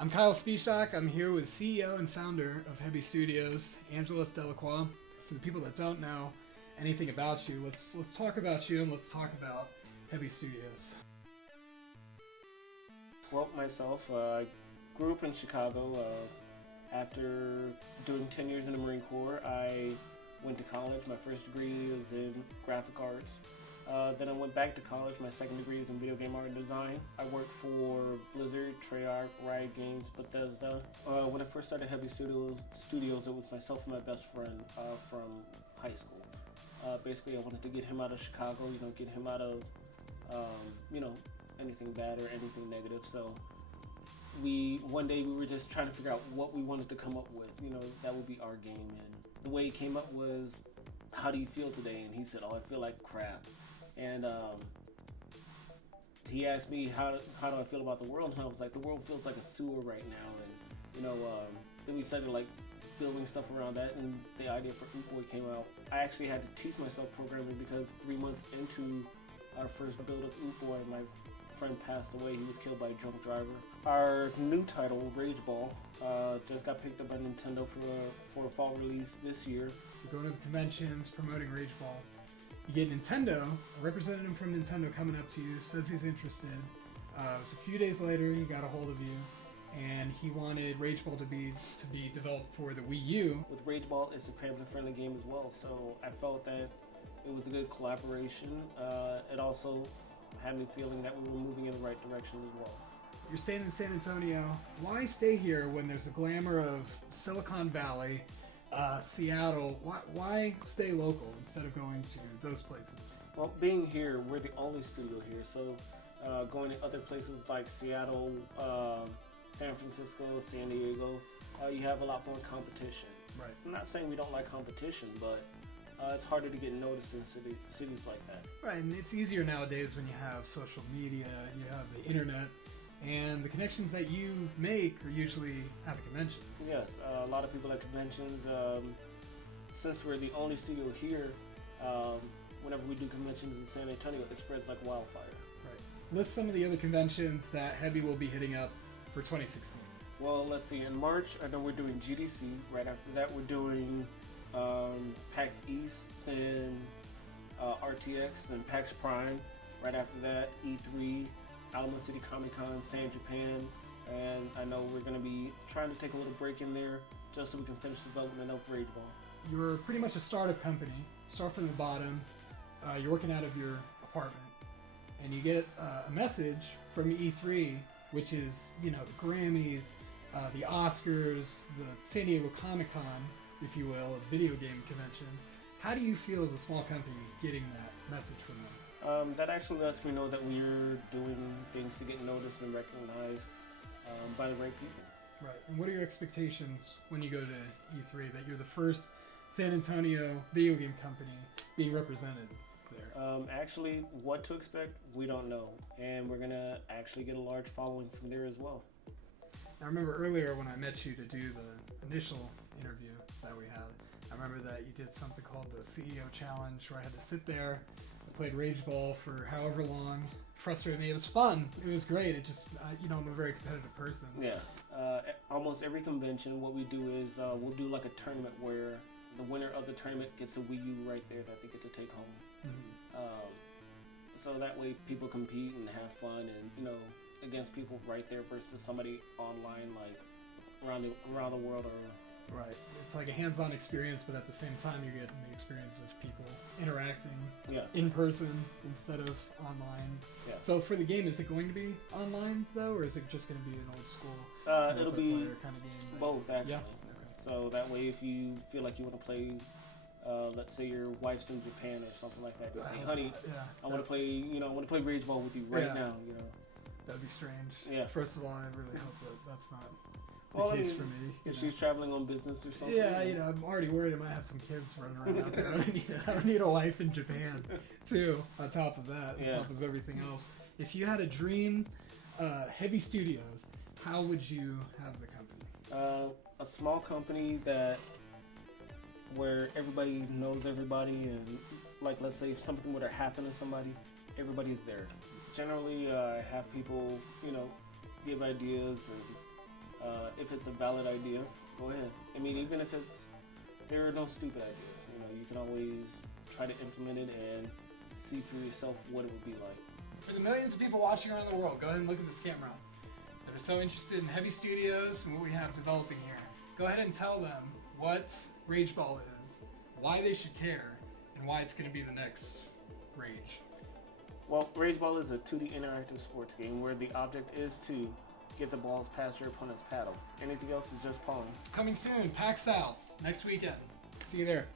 I'm Kyle Spishock. I'm here with CEO and founder of Hebi Studios, Angelus Delacroix. For the people that don't know anything about you, let's talk about you and let's talk about Hebi Studios. Well, myself, I grew up in Chicago. After doing 10 years in the Marine Corps, I went to college. My first degree was in graphic arts. Then I went back to college. My second degree is in video game art and design. I worked for Blizzard, Treyarch, RackerGamers, Bethesda. When I first started Hebi Studios, it was myself and my best friend from high school. Basically, I wanted to get him out of Chicago, get him out of, anything bad or anything negative. So one day we were just trying to figure out what we wanted to come up with. That would be our game. And the way he came up was, how do you feel today? And he said, I feel like crap. And he asked me, how do I feel about the world? And I was like, the world feels like a sewer right now. And, then we started building stuff around that, and the idea for Oot Boy came out. I actually had to teach myself programming because 3 months into our first build of Oot Boy, my friend passed away. He was killed by a drunk driver. Our new title, Rage Ball, just got picked up by Nintendo for a fall release this year. You're going to the conventions, promoting Rage Ball. You get Nintendo, a representative from Nintendo coming up to you, says he's interested. It was a few days later, he got a hold of you, and he wanted Rage Ball to be developed for the Wii U. With Rage Ball, it's a family-friendly game as well, so I felt that it was a good collaboration. It also had me feeling that we were moving in the right direction as well. You're staying in San Antonio. Why stay here when there's the glamour of Silicon Valley, Seattle? Why stay local instead of going to those places? Well, being here, we're the only studio here, so going to other places like Seattle, San Francisco, San Diego, you have a lot more competition. Right. I'm not saying we don't like competition, but it's harder to get noticed in cities like that. Right, and it's easier nowadays when you have social media, you have the internet, and the connections that you make are usually at the conventions. Yes, a lot of people at conventions. Since we're the only studio here, whenever we do conventions in San Antonio, it spreads like wildfire. Right. List some of the other conventions that Hebi will be hitting up for 2016. Well, let's see. In March, I know we're doing GDC. Right after that, we're doing PAX East, then RTX, then PAX Prime. Right after that, E3, Alamo City Comic-Con, San Japan, and I know we're going to be trying to take a little break in there just so we can finish development of Rage Ball. You're pretty much a startup company. Start from the bottom. You're working out of your apartment, and you get a message from E3, which is the Grammys, the Oscars, the San Diego Comic-Con, if you will, of video game conventions. How do you feel as a small company getting that message from them? That actually lets me know that we're doing things to get noticed and recognized by the right people. Right. And what are your expectations when you go to E3, that you're the first San Antonio video game company being represented there? Actually, what to expect, we don't know. And we're going to actually get a large following from there as well. I remember earlier when I met you to do the initial interview that we had, I remember that you did something called the CEO Challenge, where I had to sit there. I played Rage Ball for however long. Frustrated me. It was fun. It was great. It just, I'm a very competitive person. Yeah. Almost every convention, what we do is we'll do like a tournament where the winner of the tournament gets a Wii U right there that they get to take home. Mm-hmm. So that way people compete and have fun and, against people right there versus somebody online, like around the world or. Right. It's like a hands-on experience, but at the same time you're getting the experience of people interacting in person instead of online. Yeah. So for the game, is it going to be online though, or is it just going to be an old school it'll be kind of game? Both, actually. Yeah. Okay. So that way, if you feel like you want to play, let's say your wife's in Japan or something like that, you say, "Honey, I want to play. I want to play Rage Ball with you right now." That'd be strange. Yeah. First of all, I really hope that that's not the case for me. If she's traveling on business or something. Yeah, I'm already worried I might have some kids running around out there. I don't need a wife in Japan, too, on top of that, on top of everything else. If you had a dream, Hebi Studios, how would you have the company? A small company where everybody knows everybody, and let's say if something were to happen to somebody, everybody's there. Generally, have people, give ideas and If it's a valid idea, go ahead. I mean, even if there are no stupid ideas. You know, you can always try to implement it and see for yourself what it would be like. For the millions of people watching around the world, go ahead and look at this camera, that are so interested in Hebi Studios and what we have developing here. Go ahead and tell them what Rage Ball is, why they should care, and why it's going to be the next Rage. Well, Rage Ball is a 2D interactive sports game where the object is to get the balls past your opponent's paddle. Anything else is just pawing. Coming soon, Pax South, next weekend. See you there.